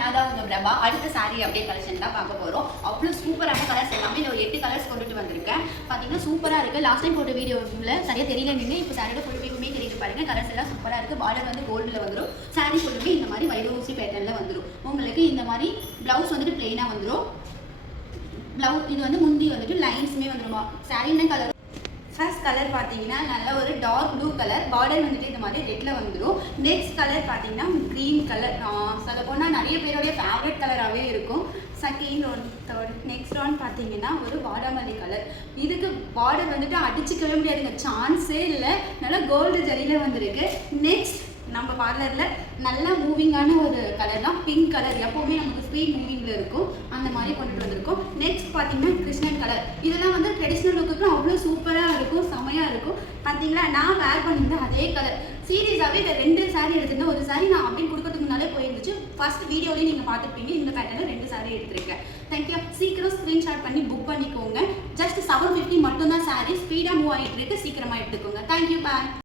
நான் தான் உங்கள் பிரபா. அடுத்த சாரீ அப்படியே கலெக்ஷன் தான் பார்க்க போகிறோம். அவ்வளோ சூப்பரான கலர்ஸ் எல்லாமே ஒரு 8 கலர்ஸ் கொண்டுட்டு வந்திருக்கேன். பார்த்தீங்கன்னா சூப்பராக இருக்குது. லாஸ்ட் டைம் போட்ட வீடியோவில் சரியாக தெரியல நீங்கள், இப்போ சாரியோட ஃபுல் வியூமே தெரியுது பாருங்கள். கலர்ஸ் எல்லாம் சூப்பராக இருக்குது. பார்டர் வந்து கோல்டில் வந்துடும். சாரீ ஃபுல்லுமே இந்த மாதிரி வைரோசி பேட்டர்னில் வந்துடும். உங்களுக்கு இந்த மாதிரி ப்ளவுஸ் வந்துட்டு பிளெயினாக வந்துடும். ப்ளவுஸ் இது வந்து முந்தி வந்துட்டு லைன்ஸுமே வந்துடுமா. சாரீன்னு கலர் ஃபர்ஸ்ட் கலர் பார்த்தீங்கன்னா நல்ல ஒரு டார்க் ப்ளூ கலர், பார்டர் வந்துட்டு இந்த மாதிரி ரெட்டில் வந்துடும். நெக்ஸ்ட் கலர் பார்த்தீங்கன்னா க்ரீன் கலர். சொல்ல போனால் நிறைய பேருடைய ஃபேவரட் கலராகவே இருக்கும். Second one, third, next one பார்த்தீங்கன்னா ஒரு வாடாமல்லி கலர். இதுக்கு பார்டர் வந்துட்டு அடிச்சுக்கவே முடியாதுங்க, சான்ஸே இல்லை. நல்லா கோல்டு ஜரியில் வந்திருக்கு. நெக்ஸ்ட் நம்ம பார்லரில் நல்லா மூவிங்கான ஒரு கலர் தான் பிங்க் கலர். எப்போவுமே நமக்கு ஸ்பீட் மூவிங்கில் இருக்கும், அந்த மாதிரி கொண்டுட்டு வந்திருக்கோம். நெக்ஸ்ட் பார்த்தீங்கன்னா கிருஷ்ணன் கலர். இதெல்லாம் வந்து ட்ரெடிஷ்னல் லுக்குக்கு அவ்வளோ சூப்பராக இருக்கும், செமையாக இருக்கும். பார்த்தீங்களா, நான் வேர் பண்ணியிருந்தேன் அதே கலர். சீரியஸாகவே இதை 2 சாரீ எடுத்துருந்தேன். ஒரு சாரீ நான் அப்படின்னு கொடுக்கறதுக்கு முன்னாலே போயிருந்துச்சு. ஃபர்ஸ்ட் வீடியோலேயே நீங்கள் பார்த்துருப்பீங்க. இந்த பேட்டர்னில் 2 சாரீ எடுத்துருக்கேன். தேங்க்யூ. சீக்கிரம் ஸ்க்ரீன்ஷாட் பண்ணி புக் பண்ணிக்கோங்க. ஜஸ்ட் 750 மட்டும்தான் சாரீ. ஸ்பீடாக மூவ் ஆகிட்டு இருக்கு, சீக்கிரமாக எடுத்துக்கோங்க. தேங்க்யூ, பாய்.